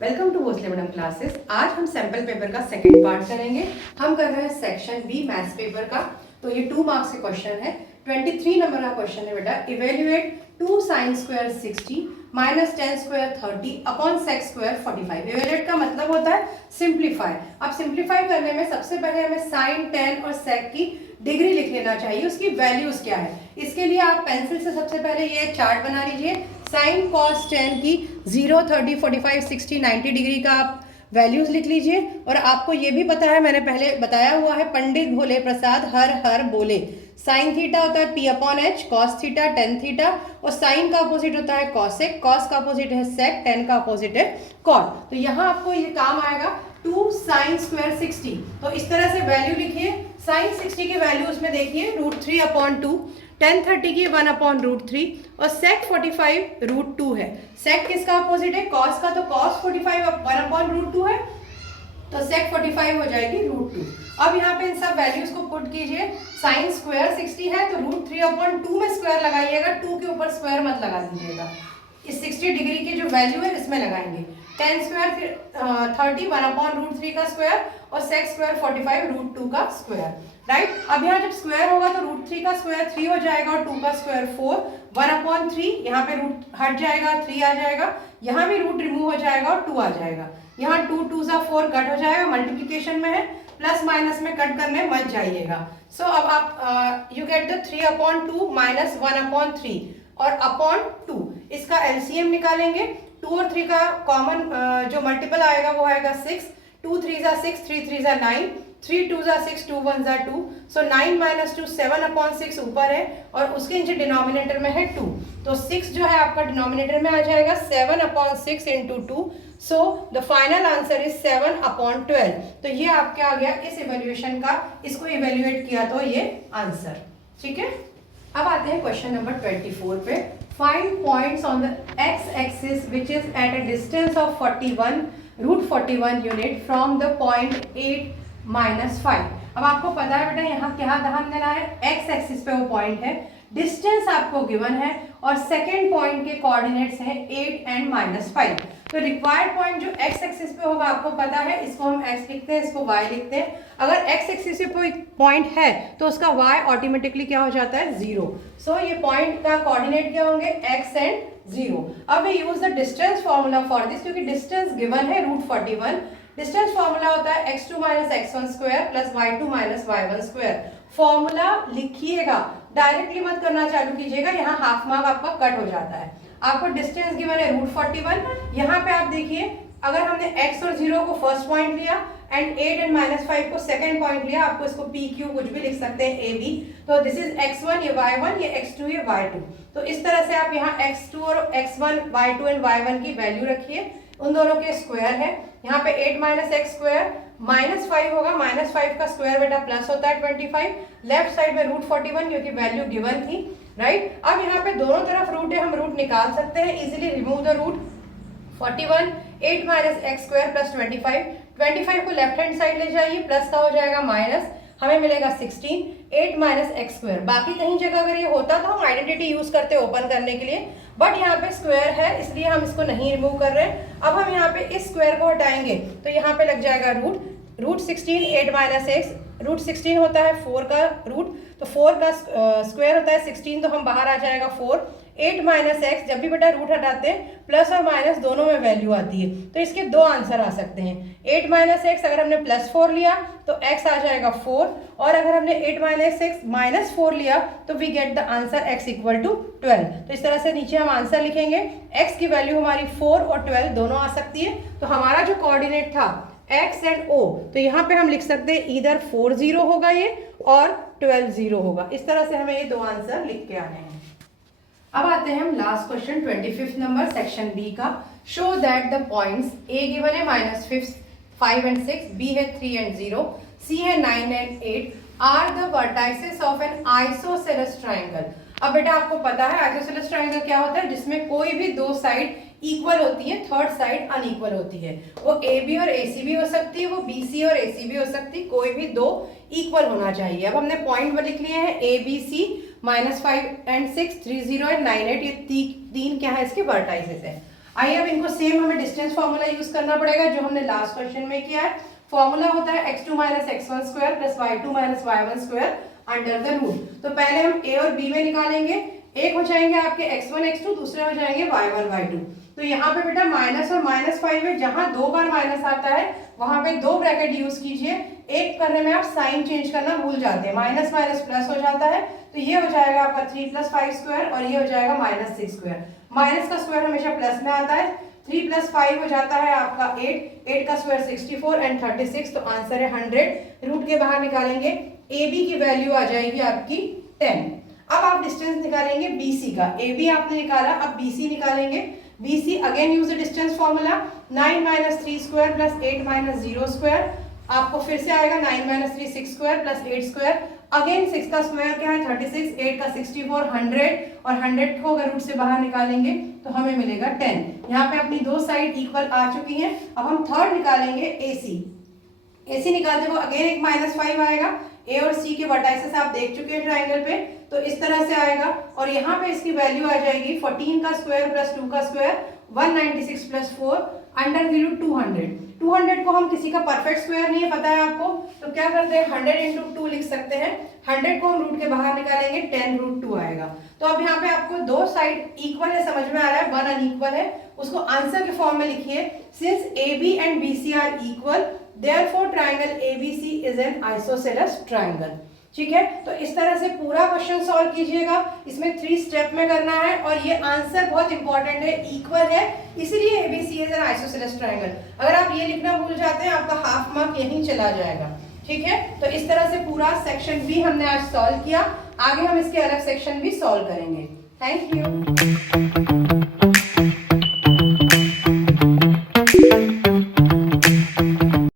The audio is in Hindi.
Welcome to Bhosale madam classes. आज हम सैंपल पेपर का सेकंड पार्ट करेंगे। हम कर रहे हैं सेक्शन बी मैथ्स पेपर का। तो ये 2 मार्क्स के क्वेश्चन है। 23 नंबर का क्वेश्चन है बेटा, evaluate 2 sin square 60 minus 10 square 30 upon sec square 45। Evaluate का मतलब होता है सिंप्लीफाई। अब सिंप्लीफाई करने में सबसे पहले हमें साइन, टेन और सेक की डिग्री लिख लेना चाहिए, उसकी वैल्यूज क्या है। इसके लिए आप पेंसिल से सबसे पहले ये चार्ट बना लीजिए। साइन कॉस 10 की 0, 30, 45, 60, 90 डिग्री का आप वैल्यूज लिख लीजिए। और आपको ये भी पता है, मैंने पहले बताया हुआ है, पंडित भोले प्रसाद हर हर बोले। साइन थीटा होता है P upon H, cos theta tan theta, और साइन का अपोजिट होता है कॉसेक, कॉस का अपोजिट है सेक, टेन का अपोजिट है कॉट। तो यहाँ आपको ये काम आएगा 2 साइन स्क्वायर 60। तो इस तरह से वैल्यू लिखिए। साइन 60 की वैल्यू उसमें देखिए √3 अपॉन 2, टेन 30 की 1 अपॉन √3 और सेक 45 √2 है। सेक किसका अपोजिट है? कॉस का, तो कॉस 45 1 अपॉन √2 है, तो सेक 45 हो जाएगी √2। अब यहाँ पे इन सब वैल्यूज को पुट कीजिए। साइन स्क्वायर 60 है तो √3 अपॉन 2 में स्क्वायर लगाइएगा, 2 के ऊपर स्क्वायर मत लगा दीजिएगा। इस 60 डिग्री की जो वैल्यू है इसमें लगाएंगे। टेन स्क्वायर फिर 30 1 अपॉन √3 का स्क्वायर और सेक स्क्वायर 45 √2 का स्क्वायर। राइट, अब यहाँ जब स्क्वायर होगा तो √3 का स्क्वायर 3 हो जाएगा और 2 का स्क्वायर 4, 1 अपॉन 3, यहाँ पे रूट हट जाएगा, 3 आ जाएगा, यहाँ भी रूट रिमूव हो जाएगा और 2 आ जाएगा। यहाँ 2 2 सा 4 कट हो जाएगा, मल्टीप्लिकेशन में है, प्लस माइनस में कट करने मत जाइएगा। सो अब आप you get the 3 upon 2 minus 1 upon 3 और अपॉन 2, इसका एलसीएम निकालेंगे। 2 और 3 का कॉमन जो मल्टीपल आएगा वो आएगा 6, 2 3 जा 6, 3 3 जा 9, 3 2 जा 6, 2 1 जा 2, सो 9 माइनस 2 7 अपॉन 6 ऊपर है और उसके नीचे डिनोमिनेटर में है 2, तो 6 जो है आपका डिनोमिनेटर में आ जाएगा 7 upon 6 into 2, so the final answer is 7 upon 12। तो ये आपके आ गया इस इवेल्युएशन का, इसको इवेल्युएट किया तो ये आंसर। ठीक है, अब आते हैं क्वेश्चन नंबर 24 पे। Find points on the x axis which is at a distance of 41 √41 unit from the point 8 -5। अब आपको पता है बेटा यहाँ क्या ध्यान देना है, एक्स एक्सिस पे वो पॉइंट है, डिस्टेंस आपको गिवन है और सेकेंड पॉइंट के कोऑर्डिनेट्स हैं 8 एंड -5। तो रिक्वायर्ड पॉइंट जो एक्स एक्सिस पे होगा आपको पता है, इसको हम एक्स लिखते हैं, इसको वाई लिखते हैं। अगर एक्स एक्सिस पे कोई पॉइंट है तो उसका वाई ऑटोमेटिकली क्या हो जाता है? 0। सो ये पॉइंट का कोऑर्डिनेट क्या होंगे? X and 0। अब we use the distance formula for this, क्योंकि डिस्टेंस गिवन है √41। डिस्टेंस फॉर्मूला होता है x2 minus x1 square plus y2 minus y1 square. Formula लिखिएगा, डायरेक्टली मत करना चालू कीजिएगा, यहाँ हाफ मार्क आपका कट हो जाता है। आपको डिस्टेंस गिवन है √41। यहाँ पे आप देखिए, अगर हमने x और 0 को फर्स्ट पॉइंट लिया एंड 8 एंड -5 को सेकंड पॉइंट लिया, आपको इसको PQ कुछ भी लिख सकते हैं, AB। तो दिस इज x1, ये y1, ये x2, ये y2। तो इस तरह से आप यहाँ x2 और x1, y2 एंड y1 की वैल्यू रखिए, उन दोनों के स्क्वायर है। यहाँ पे 8 माइनस एक्स स्क्वायर -5 होगा, -5 का स्क्वायर बेटा प्लस होता है 25, लेफ्ट साइड में √41 क्योंकि वैल्यू गिवन थी। राइट, अब यहाँ पे दोनों तरफ रूट है, हम रूट निकाल सकते हैं easily. Remove the root. 41 8 minus x square plus 25 को लेफ्ट हैंड साइड ले जाइए, प्लस का हो जाएगा माइनस, हमें मिलेगा 16 8 माइनस एक्स स्क्वायर। बाकी कहीं जगह अगर ये होता तो हम आइडेंटिटी यूज करते ओपन करने के लिए, बट यहाँ पे स्क्वायर है इसलिए हम इसको नहीं रिमूव कर रहे हैं। अब हम यहाँ पे इस स्क्वायर को हटाएंगे तो यहाँ पे लग जाएगा √16 8 माइनस एक्स, √16 होता है 4 का रूट, तो 4 का स्क्वायर होता है 16, तो हम बाहर आ जाएगा 4। 8 माइनस एक्स, जब भी बेटा रूट हटाते हैं प्लस और माइनस दोनों में वैल्यू आती है, तो इसके दो आंसर आ सकते हैं। 8 माइनस एक्स अगर हमने +4 लिया तो x आ जाएगा 4, और अगर हमने 8 माइनस एक्स -4 लिया तो we get the answer x equal to 12। तो इस तरह से नीचे हम आंसर लिखेंगे, x की वैल्यू हमारी 4 और 12 दोनों आ सकती है। तो हमारा जो कोऑर्डिनेट था x एंड o, तो यहाँ पे हम लिख सकते हैं इधर 4 0 होगा ये और 12 0 होगा। इस तरह से हमें ये दो आंसर लिख के आने हैं। अब आते हैं हम last question 25 number section B का। Show that the points a given है -5 एंड 6, b है 3 एंड 0, c है 9 and 8 are the vertices of an isosceles triangle. अब बेटा आपको पता है आइसोसेलेस ट्राइंगल क्या होता है? जिसमें कोई भी दो साइड इक्वल होती है, थर्ड साइड अनइक्वल होती है। वो AB और AC भी हो सकती है, वो BC और AC भी हो सकती है, कोई भी दो इक्वल होना चाहिए। अब हमने पॉइंट लिख लिए हैं ABC, -5 एंड 6, 3 0 एंड 9 8, ये तीन क्या है इसके वर्टाइसेस है। आइए अब इनको सेम हमें डिस्टेंस फॉर्मूला यूज करना पड़ेगा जो हमने लास्ट क्वेश्चन में किया है। फॉर्मूला होता है x2 minus x1 square plus y2 minus y1 square under the root. तो पहले हम a और b में निकालेंगे, एक हो जाएंगे आपके x1 x2, दूसरे हो जाएंगे y1 y2। तो यहाँ पे बेटा माइनस और -5 है, जहां 2 बार माइनस आता है वहां पे 2 ब्रैकेट यूज कीजिए। एक करने में आप साइन चेंज करना भूल जाते हैं, माइनस माइनस प्लस हो जाता है, तो ये हो जाएगा आपका 3 + 5 स्क्वायर और ये हो जाएगा -6 स्क्वायर। माइनस का स्क्वायर हमेशा प्लस में आता है, 3 + 5 हो जाता है आपका 8 का स्क्वायर 64 एंड 36, तो आंसर है 100। रूट के बाहर निकालेंगे, ए बी की वैल्यू आ जाएगी आपकी 10। अब आप डिस्टेंस निकालेंगे BC का, AB आपने निकाला, अब BC निकालेंगे। BC again use the distance formula, 9 - 3 square plus 8 - 0 square. आपको फिर से आएगा 9 - 3 6 स्क्वायर प्लस 8 स्क्वायर। अगेन 6 का स्क्वायर क्या है 36, 8 का 64, 100 और 100 को अगर रूट से बाहर निकालेंगे तो हमें मिलेगा 10। यहाँ पे अपनी दो साइड इक्वल आ चुकी हैं। अब हम थर्ड निकालेंगे AC। AC निकालते हुए अगेन एक -5 आएगा। A और C के वर्टाइसेस आप देख चुके हैं ट्राइंगल पे, तो इस तरह से आएगा और यहाँ पे इसकी वैल्यू आ जाएगी 14 का स्क्वायर प्लस 2 का square 196 plus 4 under the root 200। 200 को हम किसी का परफेक्ट स्क्वायर नहीं है, पता है आपको, तो क्या करते हैं 100 × 2 लिख सकते हैं। 100 को हम रूट के बाहर निकालेंगे 10√2 आएगा। तो अब यहाँ पे आपको दो साइड इक्वल है, समझ में आ रहा है, वन अनइक्वल है, उसको आंसर के फॉर्म में लिखिए। Since AB and BC are equal, therefore triangle ABC is an isosceles triangle. ठीक है, तो इस तरह से पूरा क्वेश्चन सॉल्व कीजिएगा। इसमें 3 स्टेप में करना है और ये आंसर बहुत इंपॉर्टेंट है, इक्वल है, इसलिए ABC is an isosceles triangle. अगर आप ये लिखना भूल जाते हैं आपका हाफ मार्क यहीं चला जाएगा। ठीक है, तो इस तरह से पूरा सेक्शन B हमने आज सॉल्व किया। आगे हम इसके अलग सेक्शन भी सॉल्व करेंगे। Thank you.